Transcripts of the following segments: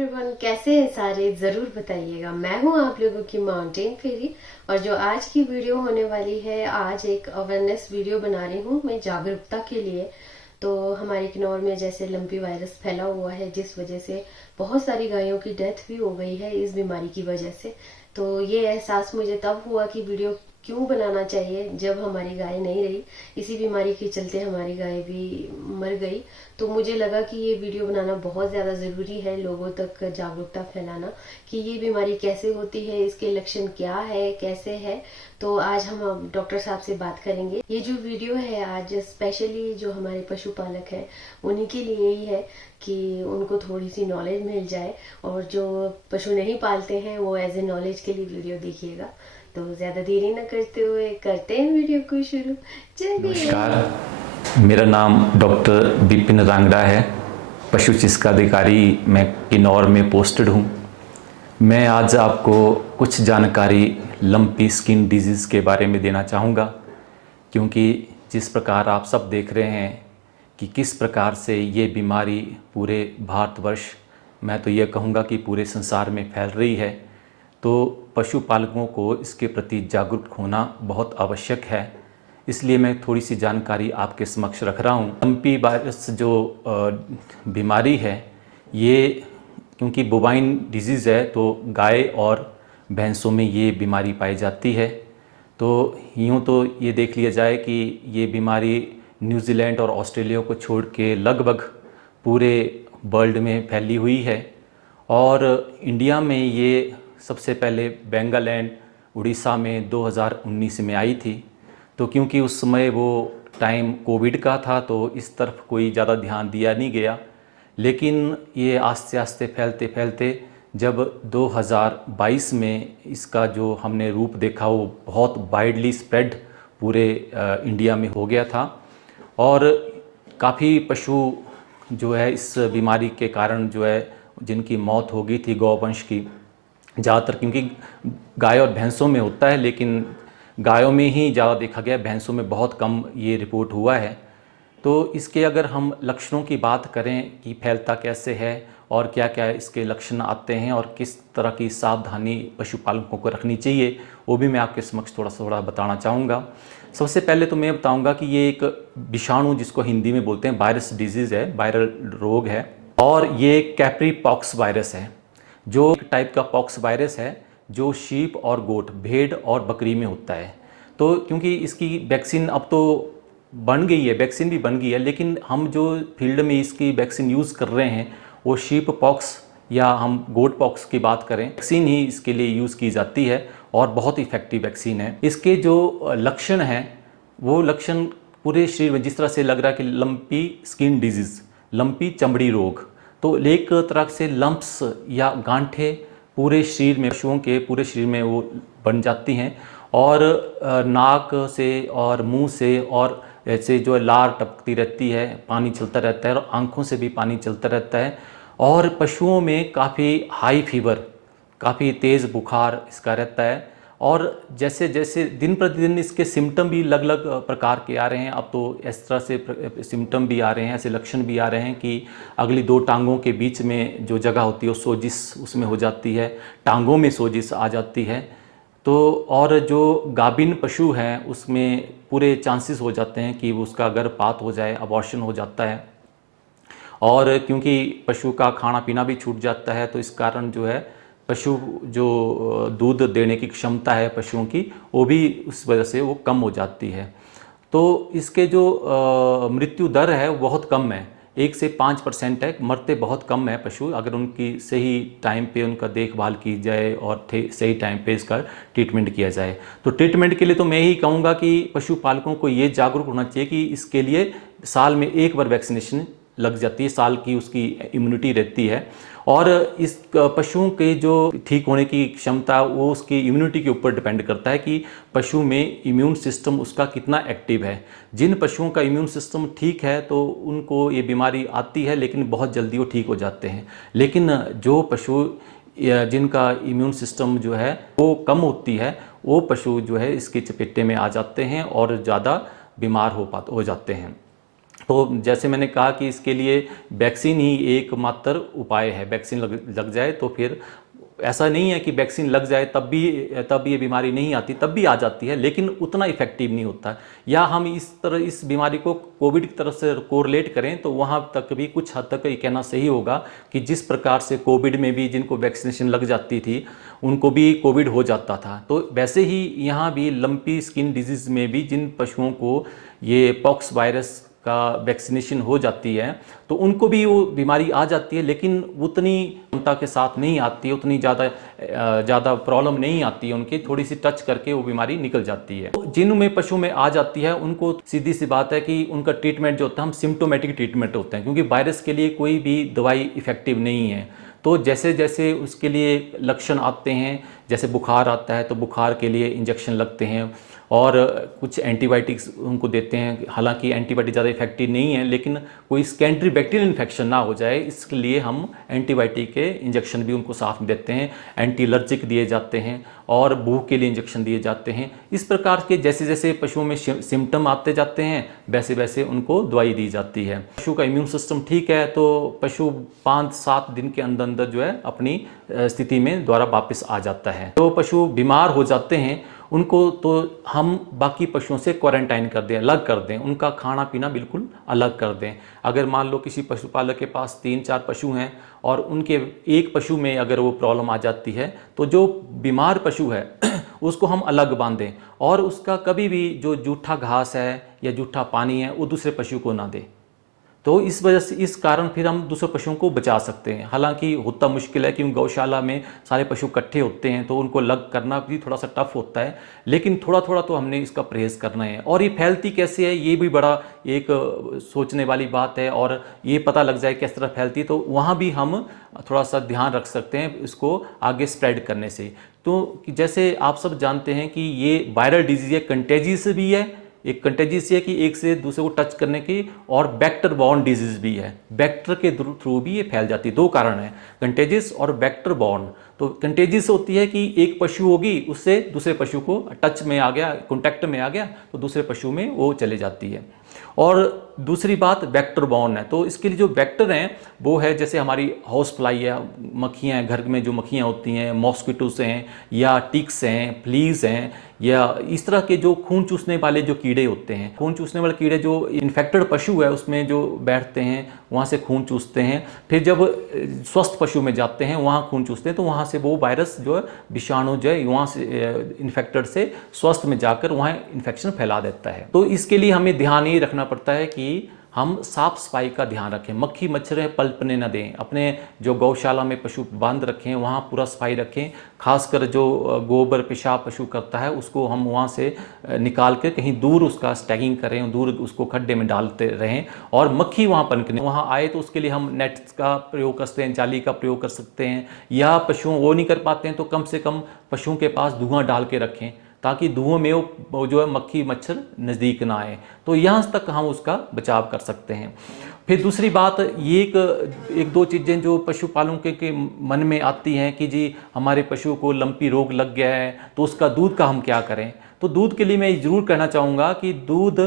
Everyone, कैसे हैं सारे? जरूर बताइएगा। मैं हूं आप लोगों की माउंटेन फेरी और जो आज की वीडियो होने वाली है, आज एक अवेयरनेस वीडियो बना रही हूं मैं जागरूकता के लिए। तो हमारे किन्नौर में जैसे लंपी वायरस फैला हुआ है, जिस वजह से बहुत सारी गायों की डेथ भी हो गई है इस बीमारी की वजह से। तो ये एहसास मुझे तब हुआ कि वीडियो क्यों बनाना चाहिए जब हमारी गाय नहीं रही। इसी बीमारी के चलते हमारी गाय भी मर गई। तो मुझे लगा कि ये वीडियो बनाना बहुत ज्यादा जरूरी है, लोगों तक जागरूकता फैलाना कि ये बीमारी कैसे होती है, इसके लक्षण क्या है, कैसे है। तो आज हम डॉक्टर साहब से बात करेंगे। ये जो वीडियो है आज स्पेशली जो हमारे पशुपालक हैं उन्हीं के लिए ही है कि उनको थोड़ी सी नॉलेज मिल जाए, और जो पशु नहीं पालते हैं वो एज ए नॉलेज के लिए वीडियो देखिएगा। तो ज्यादा देरी न करते हुए करते हैं वीडियो को शुरू। चलिए। नमस्कार, मेरा नाम डॉक्टर विपिन रांगड़ा है। पशु चिकित्सा अधिकारी मैं किन्नौर में पोस्टेड हूँ। मैं आज आपको कुछ जानकारी लंपी स्किन डिजीज़ के बारे में देना चाहूँगा, क्योंकि जिस प्रकार आप सब देख रहे हैं कि किस प्रकार से ये बीमारी पूरे भारतवर्ष, मैं तो ये कहूँगा कि पूरे संसार में फैल रही है, तो पशुपालकों को इसके प्रति जागरूक होना बहुत आवश्यक है। इसलिए मैं थोड़ी सी जानकारी आपके समक्ष रख रहा हूँ। लंपी वायरस जो बीमारी है, ये क्योंकि बोवाइन डिजीज़ है तो गाय और भैंसों में ये बीमारी पाई जाती है। तो यूँ तो ये देख लिया जाए कि ये बीमारी न्यूजीलैंड और ऑस्ट्रेलिया को छोड़ के लगभग पूरे वर्ल्ड में फैली हुई है। और इंडिया में ये सबसे पहले बेंगल एंड उड़ीसा में 2019 में आई थी। तो क्योंकि उस समय वो टाइम कोविड का था तो इस तरफ कोई ज़्यादा ध्यान दिया नहीं गया, लेकिन ये आस्ते आस्ते फैलते फैलते जब 2022 में इसका जो हमने रूप देखा वो बहुत वाइडली स्प्रेड पूरे इंडिया में हो गया था। और काफ़ी पशु जो है इस बीमारी के कारण जो है जिनकी मौत हो गई थी गौवंश की, ज़्यादातर क्योंकि गाय और भैंसों में होता है, लेकिन गायों में ही ज़्यादा देखा गया, भैंसों में बहुत कम ये रिपोर्ट हुआ है। तो इसके अगर हम लक्षणों की बात करें कि फैलता कैसे है और क्या क्या इसके लक्षण आते हैं और किस तरह की सावधानी पशुपालकों को रखनी चाहिए, वो भी मैं आपके समक्ष थोड़ा बताना चाहूँगा। सबसे पहले तो मैं बताऊँगा कि ये एक विषाणु, जिसको हिंदी में बोलते हैं वायरस डिजीज़ है, वायरल रोग है, और ये कैप्री पॉक्स वायरस है, जो एक टाइप का पॉक्स वायरस है जो शीप और गोट, भेड़ और बकरी में होता है। तो क्योंकि इसकी वैक्सीन अब तो बन गई है, वैक्सीन भी बन गई है, लेकिन हम जो फील्ड में इसकी वैक्सीन यूज़ कर रहे हैं वो शीप पॉक्स या हम गोट पॉक्स की बात करें, वैक्सीन ही इसके लिए यूज़ की जाती है और बहुत इफ़ेक्टिव वैक्सीन है। इसके जो लक्षण हैं वो लक्षण पूरे शरीर में जिस तरह से लग रहा है कि लंपी स्किन डिजीज़, लंपी चमड़ी रोग, तो एक तरह से लंप्स या गांठें पूरे शरीर में, पशुओं के पूरे शरीर में वो बन जाती हैं, और नाक से और मुंह से और ऐसे जो लार टपकती रहती है, पानी चलता रहता है और आंखों से भी पानी चलता रहता है। और पशुओं में काफ़ी हाई फीवर, काफ़ी तेज़ बुखार इसका रहता है। और जैसे जैसे दिन प्रतिदिन इसके सिम्टम भी अलग अलग प्रकार के आ रहे हैं। अब तो इस तरह से सिम्टम भी आ रहे हैं, ऐसे लक्षण भी आ रहे हैं कि अगली दो टांगों के बीच में जो जगह होती है वो सोजिश उसमें हो जाती है, टांगों में सोजिश आ जाती है। तो और जो गाभिन पशु हैं उसमें पूरे चांसेस हो जाते हैं कि उसका गर्भपात हो जाए, अबॉर्शन हो जाता है। और क्योंकि पशु का खाना पीना भी छूट जाता है, तो इस कारण जो है पशु जो दूध देने की क्षमता है पशुओं की, वो भी उस वजह से वो कम हो जाती है। तो इसके जो मृत्यु दर है वो बहुत कम है, 1 से 5% है, मरते बहुत कम है पशु, अगर उनकी सही टाइम पे उनका देखभाल की जाए और सही टाइम पे इसका ट्रीटमेंट किया जाए। तो ट्रीटमेंट के लिए तो मैं ही कहूँगा कि पशुपालकों को ये जागरूक होना चाहिए कि इसके लिए साल में एक बार वैक्सीनेशन लग जाती है, साल की उसकी इम्यूनिटी रहती है। और इस पशुओं के जो ठीक होने की क्षमता वो उसकी इम्यूनिटी के ऊपर डिपेंड करता है कि पशु में इम्यून सिस्टम उसका कितना एक्टिव है। जिन पशुओं का इम्यून सिस्टम ठीक है तो उनको ये बीमारी आती है, लेकिन बहुत जल्दी वो ठीक हो जाते हैं। लेकिन जो पशु जिनका इम्यून सिस्टम जो है वो कम होती है, वो पशु जो है इसके चपेटे में आ जाते हैं और ज़्यादा बीमार हो जाते हैं। तो जैसे मैंने कहा कि इसके लिए वैक्सीन ही एकमात्र उपाय है। वैक्सीन लग जाए तो फिर ऐसा नहीं है कि वैक्सीन लग जाए तब ये बीमारी नहीं आती, तब भी आ जाती है, लेकिन उतना इफेक्टिव नहीं होता। या हम इस बीमारी को कोविड की तरफ से कोरिलेट करें तो वहाँ तक भी कुछ हद तक ये कहना सही होगा कि जिस प्रकार से कोविड में भी जिनको वैक्सीनेशन लग जाती थी उनको भी कोविड हो जाता था, तो वैसे ही यहाँ भी लंपी स्किन डिजीज़ में भी जिन पशुओं को ये पॉक्स वायरस का वैक्सीनेशन हो जाती है तो उनको भी वो बीमारी आ जाती है, लेकिन उतनी क्षमता के साथ नहीं आती है, उतनी ज़्यादा प्रॉब्लम नहीं आती है, उनकी थोड़ी सी टच करके वो बीमारी निकल जाती है। तो जिनमें पशु में आ जाती है उनको सीधी सी बात है कि उनका ट्रीटमेंट जो होता है हम सिम्टोमेटिक ट्रीटमेंट होते हैं, क्योंकि वायरस के लिए कोई भी दवाई इफेक्टिव नहीं है। तो जैसे जैसे उसके लिए लक्षण आते हैं, जैसे बुखार आता है तो बुखार के लिए इंजेक्शन लगते हैं और कुछ एंटीबायोटिक्स उनको देते हैं। हालांकि एंटीबायोटिक ज़्यादा इफेक्टिव नहीं है, लेकिन कोई सेकेंडरी बैक्टीरियल इन्फेक्शन ना हो जाए इसके लिए हम एंटीबायोटिक के इंजेक्शन भी उनको साथ में देते हैं। एंटी एलर्जिक दिए जाते हैं और भूख के लिए इंजेक्शन दिए जाते हैं। इस प्रकार के जैसे जैसे पशुओं में सिम्टम आते जाते हैं वैसे वैसे उनको दवाई दी जाती है। पशु का इम्यून सिस्टम ठीक है तो पशु 5-7 दिन के अंदर अंदर जो है अपनी स्थिति में दोबारा वापस आ जाता है। तो पशु बीमार हो जाते हैं उनको तो हम बाकी पशुओं से क्वारंटाइन कर दें, अलग कर दें, उनका खाना पीना बिल्कुल अलग कर दें। अगर मान लो किसी पशुपालक के पास 3-4 पशु हैं और उनके एक पशु में अगर वो प्रॉब्लम आ जाती है तो जो बीमार पशु है उसको हम अलग बांधें और उसका कभी भी जो जूठा घास है या जूठा पानी है वो दूसरे पशु को ना दें। तो इस वजह से इस कारण फिर हम दूसरे पशुओं को बचा सकते हैं। हालांकि होता मुश्किल है क्योंकि गौशाला में सारे पशु इकट्ठे होते हैं तो उनको अलग करना भी थोड़ा सा टफ होता है, लेकिन थोड़ा थोड़ा तो हमने इसका परहेज़ करना है। और ये फैलती कैसे है ये भी बड़ा एक सोचने वाली बात है, और ये पता लग जाए किस तरह फैलती तो वहाँ भी हम थोड़ा सा ध्यान रख सकते हैं इसको आगे स्प्रेड करने से। तो जैसे आप सब जानते हैं कि ये वायरल डिजीज़ है, कंटेजियस भी है, एक कंटेजियस है कि एक से दूसरे को टच करने की, और वेक्टर बॉर्न डिजीज भी है, वेक्टर के थ्रू भी ये फैल जाती है। 2 कारण है, कंटेजियस और वेक्टर बॉर्न। तो कंटेजियस होती है कि एक पशु होगी उससे दूसरे पशु को टच में आ गया, कॉन्टैक्ट में आ गया तो दूसरे पशु में वो चले जाती है। और दूसरी बात वेक्टर बॉर्न है, तो इसके लिए जो वेक्टर हैं वो है जैसे हमारी हाउस फ्लाई है, मक्खियाँ हैं, घर में जो मक्खियाँ होती हैं, मॉस्किटोस हैं या टिक्स हैं, फ्लीज हैं, या इस तरह के जो खून चूसने वाले जो कीड़े होते हैं। खून चूसने वाले कीड़े जो इन्फेक्टेड पशु है उसमें जो बैठते हैं वहाँ से खून चूसते हैं, फिर जब स्वस्थ पशु में जाते हैं वहाँ खून चूसते हैं तो वहाँ से वो वायरस जो है विषाणु जो है वहाँ से इन्फेक्टेड से स्वस्थ में जाकर वहाँ इन्फेक्शन फैला देता है। तो इसके लिए हमें ध्यान ये रखना पड़ता है कि हम साफ सफाई का ध्यान रखें, मक्खी मच्छर पलपने न दें, अपने जो गौशाला में पशु बांध रखें वहाँ पूरा सफाई रखें। खासकर जो गोबर पेशाब पशु करता है उसको हम वहाँ से निकाल कर कहीं दूर उसका स्टैगिंग करें, दूर उसको खड्डे में डालते रहें, और मक्खी वहाँ पनपने वहाँ आए तो उसके लिए हम नेट का प्रयोग कर सकते हैं, जाली का प्रयोग कर सकते हैं, या पशुओं वो नहीं कर पाते हैं तो कम से कम पशुओं के पास धुआं डाल के रखें ताकि धुएं में वो जो है मक्खी मच्छर नज़दीक ना आए। तो यहाँ तक हम उसका बचाव कर सकते हैं। फिर दूसरी बात ये एक दो चीज़ें जो पशुपालकों के मन में आती हैं कि जी हमारे पशु को लंपी रोग लग गया है तो उसका दूध का हम क्या करें। तो दूध के लिए मैं ज़रूर कहना चाहूँगा कि दूध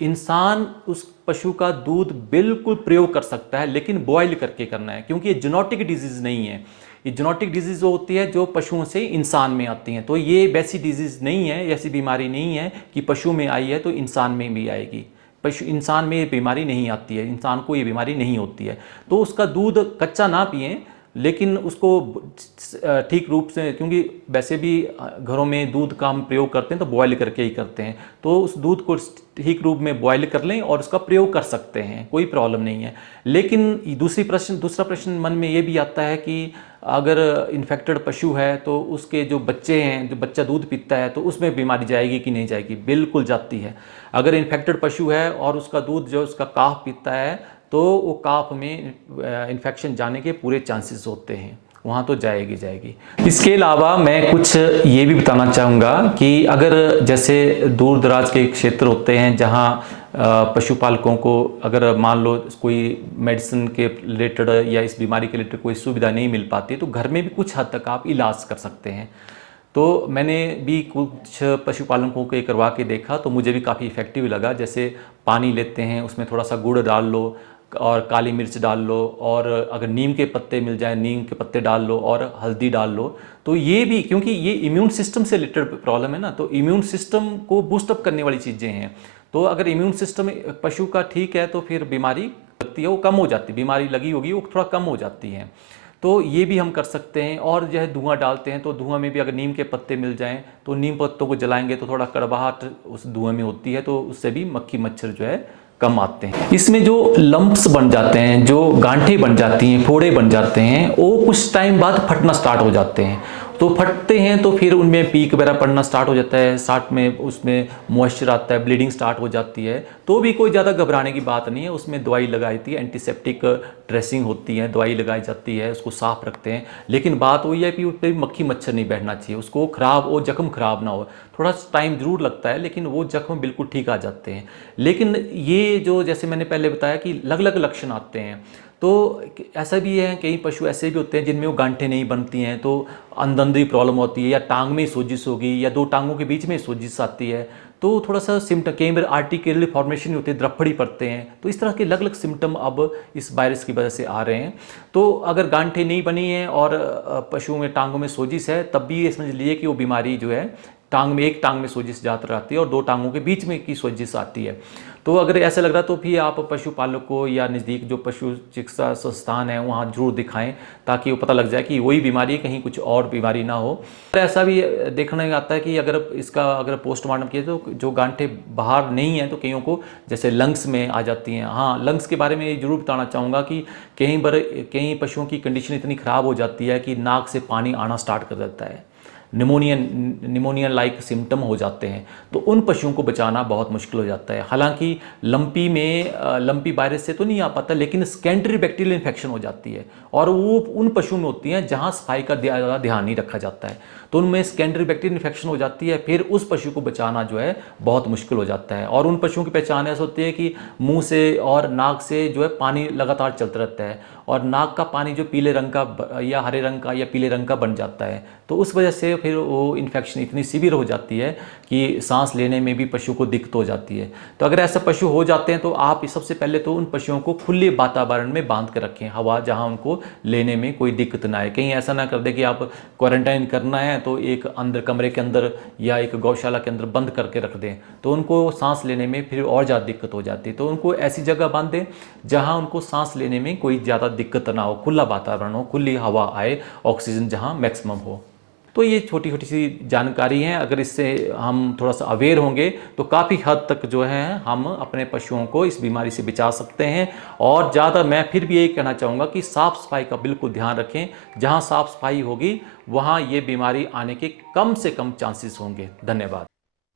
इंसान उस पशु का दूध बिल्कुल प्रयोग कर सकता है, लेकिन बॉयल करके करना है, क्योंकि ये जेनेटिक डिजीज़ नहीं है। ये जेनेटिक डिजीज़ होती है जो पशुओं से इंसान में आती हैं, तो ये वैसी डिजीज़ नहीं है, ऐसी बीमारी नहीं है कि पशु में आई है तो इंसान में भी आएगी। पशु इंसान में ये बीमारी नहीं आती है, इंसान को ये बीमारी नहीं होती है। तो उसका दूध कच्चा ना पिएं, लेकिन उसको ठीक रूप से, क्योंकि वैसे भी घरों में दूध का हम प्रयोग करते हैं तो बॉयल करके ही करते हैं, तो उस दूध को ठीक रूप में बॉयल कर लें और उसका प्रयोग कर सकते हैं, कोई प्रॉब्लम नहीं है। लेकिन दूसरा प्रश्न मन में ये भी आता है कि अगर इन्फेक्टेड पशु है तो उसके जो बच्चे हैं, जो बच्चा दूध पीता है तो उसमें बीमारी जाएगी कि नहीं जाएगी? बिल्कुल जाती है। अगर इन्फेक्टेड पशु है और उसका दूध जो उसका काफ पीता है तो वो काफ में इन्फेक्शन जाने के पूरे चांसेस होते हैं, वहाँ तो जाएगी। इसके अलावा मैं कुछ ये भी बताना चाहूँगा कि अगर जैसे दूर दराज के क्षेत्र होते हैं जहाँ पशुपालकों को अगर मान लो कोई मेडिसिन के रिलेटेड या इस बीमारी के रिलेटेड कोई सुविधा नहीं मिल पाती तो घर में भी कुछ हद तक आप इलाज कर सकते हैं। तो मैंने भी कुछ पशुपालकों को ये करवा के देखा तो मुझे भी काफ़ी इफ़ेक्टिव लगा। जैसे पानी लेते हैं, उसमें थोड़ा सा गुड़ डाल लो और काली मिर्च डाल लो, और अगर नीम के पत्ते मिल जाए नीम के पत्ते डाल लो और हल्दी डाल लो। तो ये भी, क्योंकि ये इम्यून सिस्टम से रिलेटेड प्रॉब्लम है ना, तो इम्यून सिस्टम को बूस्टअप करने वाली चीज़ें हैं। तो अगर इम्यून सिस्टम पशु का ठीक है तो फिर बीमारी लगती है वो कम हो जाती है, बीमारी लगी होगी वो थोड़ा कम हो जाती है। तो ये भी हम कर सकते हैं। और जो है धुआं डालते हैं तो धुआं में भी अगर नीम के पत्ते मिल जाएं तो नीम पत्तों को जलाएंगे तो थोड़ा कड़वाहट उस धुएं में होती है, तो उससे भी मक्खी मच्छर जो है कम आते हैं। इसमें जो लंप्स बन जाते हैं, जो गांठें बन जाती हैं, फोड़े बन जाते हैं, वो कुछ टाइम बाद फटना स्टार्ट हो जाते हैं। तो फटते हैं तो फिर उनमें पीक वगैरह पड़ना स्टार्ट हो जाता है, साथ में उसमें मॉइस्चर आता है, ब्लीडिंग स्टार्ट हो जाती है। तो भी कोई ज़्यादा घबराने की बात नहीं है, उसमें दवाई लगाई जाती है, एंटीसेप्टिक ड्रेसिंग होती है, दवाई लगाई जाती है, उसको साफ रखते हैं। लेकिन बात वही है कि उस पर मक्खी मच्छर नहीं बैठना चाहिए, उसको खराब वो जख्म खराब ना हो। थोड़ा टाइम ज़रूर लगता है लेकिन वो जख्म बिल्कुल ठीक आ जाते हैं। लेकिन ये जो जैसे मैंने पहले बताया कि अलग अलग लक्षण आते हैं, तो ऐसा भी है कई पशु ऐसे भी होते हैं जिनमें वो गांठें नहीं बनती हैं, तो अंदंदी प्रॉब्लम होती है, या टांग में सोजिश होगी, या दो टांगों के बीच में सोजिश आती है। तो थोड़ा सा सिम्टम, कई बार आर्टिकल फॉर्मेशन होती है, द्रफड़ी पड़ते हैं। तो इस तरह के अलग अलग सिम्टम अब इस वायरस की वजह से आ रहे हैं। तो अगर गांठें नहीं बनी हैं और पशुओं में टांगों में सोजिश है, तब भी ये समझ लीजिए कि वो बीमारी जो है टांग में, एक टांग में सोजिश ज़्यादा रहती है और दो टांगों के बीच में की सोजिश आती है। तो अगर ऐसा लग रहा तो भी आप पशुपालक को या नज़दीक जो पशु चिकित्सा संस्थान है वहाँ जरूर दिखाएं, ताकि वो पता लग जाए कि वही बीमारी है, कहीं कुछ और बीमारी ना हो। ऐसा भी देखने में आता है कि अगर पोस्टमार्टम किया तो जो गांठें बाहर नहीं है तो कईयों को जैसे लंग्स में आ जाती हैं। हाँ, लंग्स के बारे में ये जरूर बताना चाहूँगा कि कई पशुओं की कंडीशन इतनी ख़राब हो जाती है कि नाक से पानी आना स्टार्ट कर देता है, निमोनिया लाइक सिम्टम हो जाते हैं। तो उन पशुओं को बचाना बहुत मुश्किल हो जाता है। हालांकि लंपी वायरस से तो नहीं आ पाता, लेकिन सेकेंडरी बैक्टीरियल इन्फेक्शन हो जाती है, और वो उन पशुओं में होती हैं जहां सफाई का ज़्यादा ध्यान नहीं रखा जाता है। तो उनमें सेकेंडरी बैक्टीरियल इन्फेक्शन हो जाती है, फिर उस पशु को बचाना जो है बहुत मुश्किल हो जाता है। और उन पशुओं की पहचान ऐसे होती है कि मुंह से और नाक से जो है पानी लगातार चलता रहता है, और नाक का पानी जो पीले रंग का या हरे रंग का या पीले रंग का बन जाता है। तो उस वजह से फिर वो इन्फेक्शन इतनी सीवियर हो जाती है कि सांस लेने में भी पशु को दिक्कत हो जाती है। तो अगर ऐसा पशु हो जाते हैं तो आप सबसे पहले तो उन पशुओं को खुले वातावरण में बांध कर रखें, हवा जहां उनको लेने में कोई दिक्कत ना आए। कहीं ऐसा ना कर दे कि आप क्वारंटाइन करना है तो एक अंदर कमरे के अंदर या एक गौशाला के अंदर बंद करके रख दें, तो उनको सांस लेने में फिर और ज़्यादा दिक्कत हो जाती है। तो उनको ऐसी जगह बांध दें जहाँ उनको सांस लेने में कोई ज़्यादा दिक्कत ना हो, खुला वातावरण हो, खुली हवा आए, ऑक्सीजन जहाँ मैक्सिमम हो। तो ये छोटी छोटी सी जानकारी है, अगर इससे हम थोड़ा सा अवेयर होंगे तो काफ़ी हद तक जो है हम अपने पशुओं को इस बीमारी से बचा सकते हैं। और ज़्यादा मैं फिर भी यही कहना चाहूँगा कि साफ़ सफाई का बिल्कुल ध्यान रखें। जहाँ साफ़ सफाई होगी वहाँ ये बीमारी आने के कम से कम चांसेस होंगे। धन्यवाद।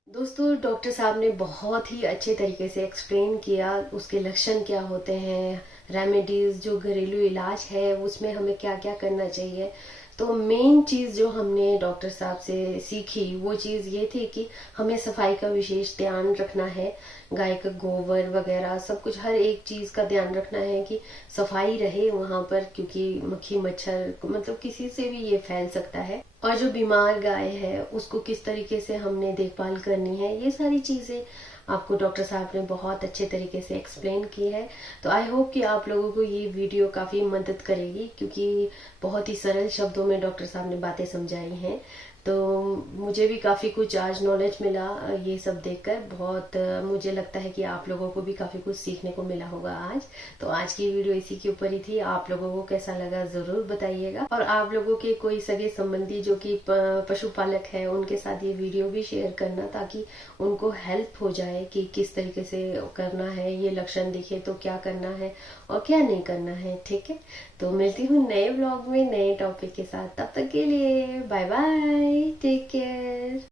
दोस्तों, डॉक्टर साहब ने बहुत ही अच्छे तरीके से एक्सप्लेन किया उसके लक्षण क्या होते हैं, रेमेडीज जो घरेलू इलाज है उसमें हमें क्या क्या करना चाहिए। तो मेन चीज जो हमने डॉक्टर साहब से सीखी वो चीज ये थी कि हमें सफाई का विशेष ध्यान रखना है। गाय का गोबर वगैरह सब कुछ, हर एक चीज का ध्यान रखना है कि सफाई रहे वहां पर, क्योंकि मक्खी मच्छर मतलब किसी से भी ये फैल सकता है। और जो बीमार गाय है उसको किस तरीके से हमने देखभाल करनी है, ये सारी चीजें आपको डॉक्टर साहब ने बहुत अच्छे तरीके से एक्सप्लेन की है। तो आई होप कि आप लोगों को ये वीडियो काफी मदद करेगी, क्योंकि बहुत ही सरल शब्दों में डॉक्टर साहब ने बातें समझाई हैं। तो मुझे भी काफ़ी कुछ आज नॉलेज मिला ये सब देखकर। बहुत मुझे लगता है कि आप लोगों को भी काफ़ी कुछ सीखने को मिला होगा आज। तो आज की वीडियो इसी के ऊपर ही थी। आप लोगों को कैसा लगा ज़रूर बताइएगा, और आप लोगों के कोई सगे संबंधी जो कि पशुपालक है उनके साथ ये वीडियो भी शेयर करना, ताकि उनको हेल्प हो जाए कि किस तरीके से करना है, ये लक्षण दिखे तो क्या करना है और क्या नहीं करना है। ठीक है, तो मिलती हूँ नए ब्लॉग में नए टॉपिक के साथ। तब तक के लिए बाय बाय, टेक केयर।